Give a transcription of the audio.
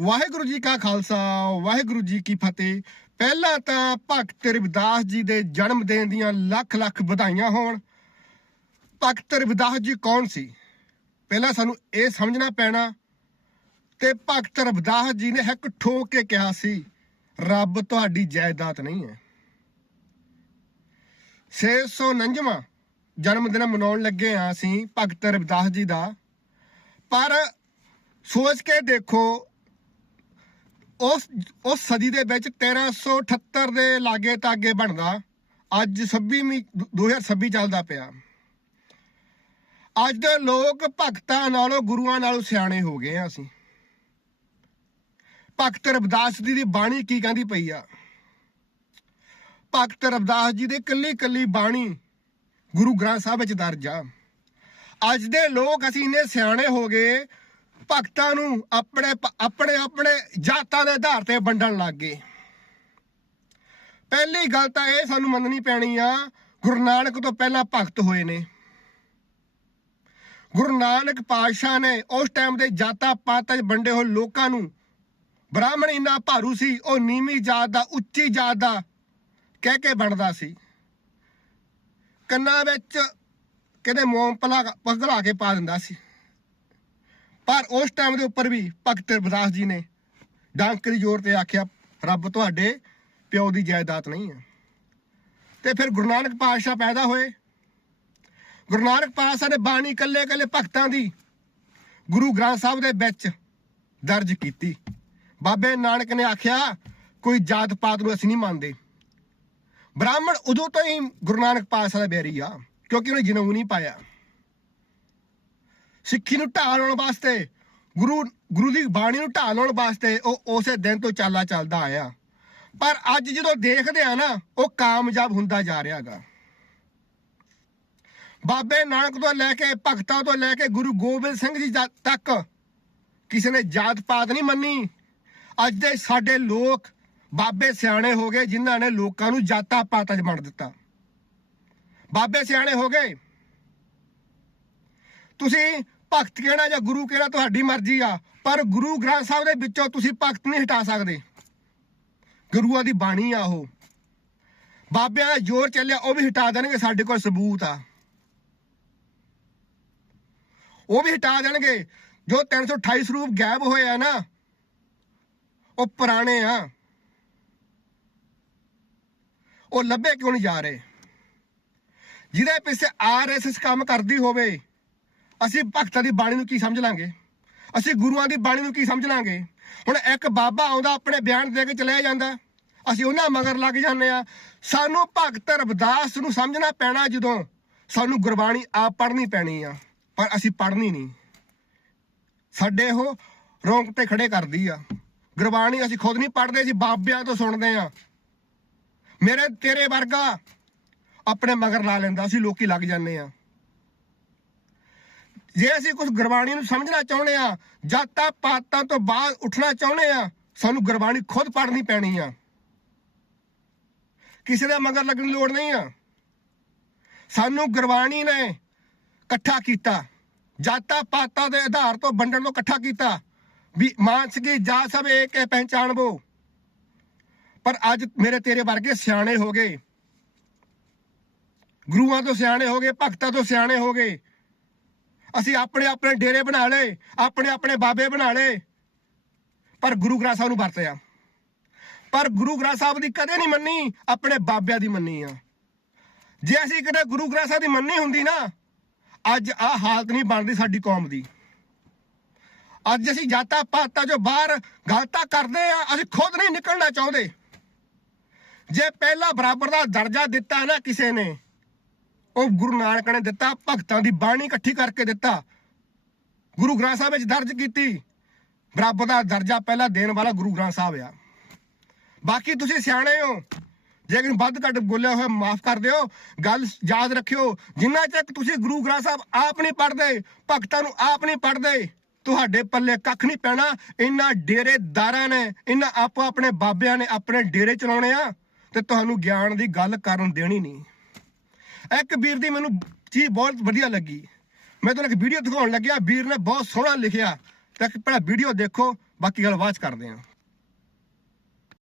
ਵਾਹਿਗੁਰੂ ਜੀ ਕਾ ਖਾਲਸਾ, ਵਾਹਿਗੁਰੂ ਜੀ ਕੀ ਫਤਿਹ। ਪਹਿਲਾਂ ਤਾਂ ਭਗਤ ਰਵਿਦਾਸ ਜੀ ਦੇ ਜਨਮ ਦਿਨ ਦੀਆਂ ਲੱਖ ਲੱਖ ਵਧਾਈਆਂ ਹੋਣ। ਭਗਤ ਰਵਿਦਾਸ ਜੀ ਕੌਣ ਸੀ? ਪਹਿਲਾਂ ਸਾਨੂੰ ਇਹ ਸਮਝਣਾ ਪੈਣਾ ਤੇ ਭਗਤ ਰਵਿਦਾਸ ਜੀ ਨੇ ਇੱਕ ਠੋਕ ਕੇ ਕਿਹਾ ਸੀ, ਰੱਬ ਤੁਹਾਡੀ ਜਾਇਦਾਦ ਨਹੀਂ ਹੈ। 649ਵਾਂ ਜਨਮ ਦਿਨ ਮਨਾਉਣ ਲੱਗੇ ਆ ਅਸੀਂ ਭਗਤ ਰਵਿਦਾਸ ਜੀ ਦਾ। ਪਰ ਸੋਚ ਕੇ ਦੇਖੋ ਉਸ ਉਸ ਸਦੀ ਦੇ ਵਿੱਚ 1378 ਦੇ ਲਾਗੇ ਤਾਗੇ ਬਣਦਾ। ਅੱਜ 26ਵੀਂ 2026 ਚੱਲਦਾ ਪਿਆ। ਅੱਜ ਦੇ ਲੋਕ ਭਗਤਾਂ ਨਾਲੋਂ ਗੁਰੂਆਂ ਨਾਲੋਂ ਸਿਆਣੇ ਹੋ ਗਏ ਆ ਅਸੀਂ। ਭਗਤ ਰਵਿਦਾਸ ਜੀ ਦੀ ਬਾਣੀ ਕੀ ਕਹਿੰਦੀ ਪਈ ਆ? ਭਗਤ ਰਵਿਦਾਸ ਜੀ ਦੀ ਕੱਲੀ ਕੱਲੀ ਬਾਣੀ ਗੁਰੂ ਗ੍ਰੰਥ ਸਾਹਿਬ ਵਿੱਚ ਦਰਜ ਆ। ਅੱਜ ਦੇ ਲੋਕ ਅਸੀਂ ਇੰਨੇ ਸਿਆਣੇ ਹੋ ਗਏ ਭਗਤਾਂ ਨੂੰ ਆਪਣੇ ਆਪਣੇ ਆਪਣੇ ਜਾਤਾਂ ਦੇ ਆਧਾਰ ਤੇ ਵੰਡਣ ਲੱਗ ਗਏ। ਪਹਿਲੀ ਗੱਲ ਤਾਂ ਇਹ ਸਾਨੂੰ ਮੰਨਣੀ ਪੈਣੀ ਆ, ਗੁਰੂ ਨਾਨਕ ਤੋਂ ਪਹਿਲਾਂ ਭਗਤ ਹੋਏ ਨੇ। ਗੁਰੂ ਨਾਨਕ ਪਾਤਸ਼ਾਹ ਨੇ ਉਸ ਟਾਈਮ ਦੇ ਜਾਤਾਂ ਪਾਤਾਂ 'ਚ ਵੰਡੇ ਹੋਏ ਲੋਕਾਂ ਨੂੰ, ਬ੍ਰਾਹਮਣ ਇੰਨਾ ਭਾਰੂ ਸੀ, ਉਹ ਨੀਵੀਂ ਜਾਤ ਦਾ, ਉੱਚੀ ਜਾਤ ਦਾ ਕਹਿ ਕੇ ਵੰਡਦਾ ਸੀ। ਕੰਨਾਂ ਵਿੱਚ ਕਿਤੇ ਮੋਮ ਪਲਾ ਪਗਲਾ ਕੇ ਪਾ ਦਿੰਦਾ ਸੀ। ਪਰ ਉਸ ਟਾਈਮ ਦੇ ਉੱਪਰ ਵੀ ਭਗਤ ਰਵਿਦਾਸ ਜੀ ਨੇ ਡਾਂਕਰੀ ਜ਼ੋਰ ਤੇ ਆਖਿਆ, ਰੱਬ ਤੁਹਾਡੇ ਪਿਓ ਦੀ ਜਾਇਦਾਦ ਨਹੀਂ ਹੈ। ਤੇ ਫਿਰ ਗੁਰੂ ਨਾਨਕ ਪਾਤਸ਼ਾਹ ਪੈਦਾ ਹੋਏ। ਗੁਰੂ ਨਾਨਕ ਪਾਤਸ਼ਾਹ ਨੇ ਬਾਣੀ ਕੱਲੇ ਕੱਲੇ ਭਗਤਾਂ ਦੀ ਗੁਰੂ ਗ੍ਰੰਥ ਸਾਹਿਬ ਦੇ ਵਿੱਚ ਦਰਜ ਕੀਤੀ। ਬਾਬੇ ਨਾਨਕ ਨੇ ਆਖਿਆ, ਕੋਈ ਜਾਤ ਪਾਤ ਨੂੰ ਅਸੀਂ ਨਹੀਂ ਮੰਨਦੇ। ਬ੍ਰਾਹਮਣ ਉਦੋਂ ਤੋਂ ਹੀ ਗੁਰੂ ਨਾਨਕ ਪਾਤਸ਼ਾਹ ਦਾ ਬੇਰੀ ਆ, ਕਿਉਂਕਿ ਉਹਨੇ ਜਨਮ ਨਹੀਂ ਪਾਇਆ। ਸਿੱਖੀ ਨੂੰ ਢਾਹ ਲਾਉਣ ਵਾਸਤੇ, ਗੁਰੂ ਗੁਰੂ ਦੀ ਬਾਣੀ ਨੂੰ ਢਾਹ ਲਾਉਣ ਵਾਸਤੇ ਉਹ ਉਸੇ ਦਿਨ ਤੋਂ ਚਾਲਾ ਚੱਲਦਾ ਆਇਆ। ਪਰ ਅੱਜ ਜਦੋਂ ਦੇਖਦੇ ਆ ਨਾ, ਉਹ ਕਾਮਯਾਬ ਹੁੰਦਾ ਜਾ ਰਿਹਾਗਾ। ਬਾਬੇ ਨਾਨਕ ਤੋਂ ਲੈ ਕੇ ਭਗਤਾਂ ਤੋਂ ਲੈ ਕੇ ਗੁਰੂ ਗੋਬਿੰਦ ਸਿੰਘ ਜੀ ਤੱਕ ਕਿਸੇ ਨੇ ਜਾਤ ਪਾਤ ਨਹੀਂ ਮੰਨੀ। ਅੱਜ ਦੇ ਸਾਡੇ ਲੋਕ ਬਾਬੇ ਸਿਆਣੇ ਹੋ ਗਏ, ਜਿਨ੍ਹਾਂ ਨੇ ਲੋਕਾਂ ਨੂੰ ਜਾਤਾਂ ਪਾਤਾਂ 'ਚ ਵੰਡ ਦਿੱਤਾ। ਬਾਬੇ ਸਿਆਣੇ ਹੋ ਗਏ। ਤੁਸੀਂ ਭਗਤ ਕਹਿਣਾ ਜਾਂ ਗੁਰੂ ਕਹਿਣਾ ਤੁਹਾਡੀ ਮਰਜ਼ੀ ਆ, ਪਰ ਗੁਰੂ ਗ੍ਰੰਥ ਸਾਹਿਬ ਦੇ ਵਿੱਚੋਂ ਤੁਸੀਂ ਭਗਤ ਨਹੀਂ ਹਟਾ ਸਕਦੇ। ਗੁਰੂਆਂ ਦੀ ਬਾਣੀ ਆ ਉਹ। ਬਾਬਿਆਂ ਦਾ ਜ਼ੋਰ ਚੱਲਿਆ, ਉਹ ਵੀ ਹਟਾ ਦੇਣਗੇ, ਸਾਡੇ ਕੋਲ ਸਬੂਤ ਆ। ਉਹ ਵੀ ਹਟਾ ਦੇਣਗੇ। ਜੋ 328 ਸਰੂਪ ਗਾਇਬ ਹੋਏ ਆ ਨਾ, ਉਹ ਪੁਰਾਣੇ ਆ। ਉਹ ਲੱਭੇ ਕਿਉਂ ਨਹੀਂ ਜਾ ਰਹੇ? ਜਿਹਦੇ ਪਿੱਛੇ ਆਰਐਸਐਸ ਕੰਮ ਕਰਦੀ ਹੋਵੇ ਅਸੀਂ ਭਗਤਾਂ ਦੀ ਬਾਣੀ ਨੂੰ ਕੀ ਸਮਝ ਲਾਂਗੇ? ਅਸੀਂ ਗੁਰੂਆਂ ਦੀ ਬਾਣੀ ਨੂੰ ਕੀ ਸਮਝ ਲਾਂਗੇ? ਹੁਣ ਇੱਕ ਬਾਬਾ ਆਉਂਦਾ, ਆਪਣੇ ਬਿਆਨ ਦੇ ਕੇ ਚਲਿਆ ਜਾਂਦਾ। ਅਸੀਂ ਉਹਨਾਂ ਮਗਰ ਲੱਗ ਜਾਂਦੇ ਆ ਸਾਨੂੰ ਭਗਤ ਰਵਿਦਾਸ ਨੂੰ ਸਮਝਣਾ ਪੈਣਾ ਜਦੋਂ ਸਾਨੂੰ ਗੁਰਬਾਣੀ ਆਪ ਪੜ੍ਹਨੀ ਪੈਣੀ ਆ। ਪਰ ਅਸੀਂ ਪੜ੍ਹਨੀ ਨਹੀਂ। ਸਾਡੇ ਉਹ ਰੋਂਗ ਤੇ ਖੜੇ ਕਰਦੀ ਆ। ਗੁਰਬਾਣੀ ਅਸੀਂ ਖੁਦ ਨਹੀਂ ਪੜ੍ਹਦੇ, ਅਸੀਂ ਬਾਬਿਆਂ ਤੋਂ ਸੁਣਦੇ ਆ ਮੇਰੇ ਤੇਰੇ ਵਰਗਾ ਆਪਣੇ ਮਗਰ ਲਾ ਲੈਂਦਾ, ਅਸੀਂ ਲੋਕੀ ਲੱਗ ਜਾਂਦੇ ਆ ਜੇ ਅਸੀਂ ਕੁਝ ਗੁਰਬਾਣੀ ਨੂੰ ਸਮਝਣਾ ਚਾਹੁੰਦੇ ਆ ਜਾਤਾਂ ਪਾਤਾਂ ਤੋਂ ਬਾਅਦ ਉੱਠਣਾ ਚਾਹੁੰਦੇ ਆ ਸਾਨੂੰ ਗੁਰਬਾਣੀ ਖੁਦ ਪੜ੍ਹਨੀ ਪੈਣੀ ਆ। ਕਿਸੇ ਦਾ ਮਗਰ ਲੱਗਣ ਦੀ ਲੋੜ ਨਹੀਂ ਆ। ਸਾਨੂੰ ਗੁਰਬਾਣੀ ਨੇ ਇਕੱਠਾ ਕੀਤਾ ਜਾਤਾਂ ਪਾਤਾਂ ਦੇ ਆਧਾਰ ਤੋਂ ਵੰਡਣ ਤੋਂ ਇਕੱਠਾ ਕੀਤਾ, ਵੀ ਮਾਨਸ ਕੀ ਜਾ ਸਭ ਏਕ ਹੈ ਪਹਿਚਾਨਬੋ ਪਰ ਅੱਜ ਮੇਰੇ ਤੇਰੇ ਵਰਗੇ ਸਿਆਣੇ ਹੋ ਗਏ। ਗੁਰੂਆਂ ਤੋਂ ਸਿਆਣੇ ਹੋ ਗਏ, ਭਗਤਾਂ ਤੋਂ ਸਿਆਣੇ ਹੋ ਗਏ। ਅਸੀਂ ਆਪਣੇ ਆਪਣੇ ਡੇਰੇ ਬਣਾ ਲਏ, ਆਪਣੇ ਆਪਣੇ ਬਾਬੇ ਬਣਾ ਲਏ। ਪਰ ਗੁਰੂ ਗ੍ਰੰਥ ਸਾਹਿਬ ਨੂੰ ਵਰਤਿਆ ਪਰ ਗੁਰੂ ਗ੍ਰੰਥ ਸਾਹਿਬ ਦੀ ਕਦੇ ਨਹੀਂ ਮੰਨੀ, ਆਪਣੇ ਬਾਬਿਆਂ ਦੀ ਮੰਨੀ ਆ। ਜੇ ਅਸੀਂ ਕਿਤੇ ਗੁਰੂ ਗ੍ਰੰਥ ਸਾਹਿਬ ਦੀ ਮੰਨੀ ਹੁੰਦੀ ਨਾ, ਅੱਜ ਆਹ ਹਾਲਤ ਨਹੀਂ ਬਣਦੀ ਸਾਡੀ ਕੌਮ ਦੀ। ਅੱਜ ਅਸੀਂ ਜਾਤਾਂ ਪਾਤਾਂ ਜੋ ਬਾਹਰ ਗਲਤਾਂ ਕਰਦੇ ਆ, ਅਸੀਂ ਖੁਦ ਨਹੀਂ ਨਿਕਲਣਾ ਚਾਹੁੰਦੇ। ਜੇ ਪਹਿਲਾਂ ਬਰਾਬਰ ਦਾ ਦਰਜਾ ਦਿੱਤਾ ਨਾ ਕਿਸੇ ਨੇ ਉਹ ਗੁਰੂ ਨਾਨਕ ਨੇ ਦਿੱਤਾ, ਭਗਤਾਂ ਦੀ ਬਾਣੀ ਇਕੱਠੀ ਕਰਕੇ ਦਿੱਤਾ। ਗੁਰੂ ਗ੍ਰੰਥ ਸਾਹਿਬ ਵਿੱਚ ਦਰਜ ਕੀਤੀ ਬਰਾਬਰ ਦਾ ਦਰਜਾ ਪਹਿਲਾਂ ਦੇਣ ਵਾਲਾ ਗੁਰੂ ਗ੍ਰੰਥ ਸਾਹਿਬ ਆ। ਬਾਕੀ ਤੁਸੀਂ ਸਿਆਣੇ ਹੋ, ਜੇ ਵੱਧ ਘੱਟ ਬੋਲਿਆ ਹੋਇਆ ਮਾਫ ਕਰ ਦਿਓ। ਗੱਲ ਯਾਦ ਰੱਖਿਓ, ਜਿੰਨਾ ਚਿਰ ਤੁਸੀਂ ਗੁਰੂ ਗ੍ਰੰਥ ਸਾਹਿਬ ਆਪ ਨਹੀਂ ਪੜ੍ਹਦੇ, ਭਗਤਾਂ ਨੂੰ ਆਪ ਨਹੀਂ ਪੜ੍ਹਦੇ, ਤੁਹਾਡੇ ਪੱਲੇ ਕੱਖ ਨਹੀਂ ਪੈਣਾ। ਇਹਨਾਂ ਡੇਰੇਦਾਰਾਂ ਨੇ ਇਹਨਾਂ ਆਪੋ ਆਪਣੇ ਬਾਬਿਆਂ ਨੇ ਆਪਣੇ ਡੇਰੇ ਚਲਾਉਣੇ ਆ, ਤੇ ਤੁਹਾਨੂੰ ਗਿਆਨ ਦੀ ਗੱਲ ਕਰਨ ਦੇਣੀ ਨਹੀਂ। ਇੱਕ ਵੀਰ ਦੀ ਮੈਨੂੰ ਚੀਜ਼ ਬਹੁਤ ਵਧੀਆ ਲੱਗੀ। ਮੈਂ ਤੁਹਾਨੂੰ ਇੱਕ ਵੀਡੀਓ ਦਿਖਾਉਣ ਲੱਗਿਆ। ਵੀਰ ਨੇ ਬਹੁਤ ਸੋਹਣਾ ਲਿਖਿਆ। ਤਾਂ ਇੱਕ ਪਹਿਲਾਂ ਵੀਡੀਓ ਦੇਖੋ। ਬਾਕੀ ਗੱਲ ਬਾਅਦ ਕਰਦੇ ਹਾਂ।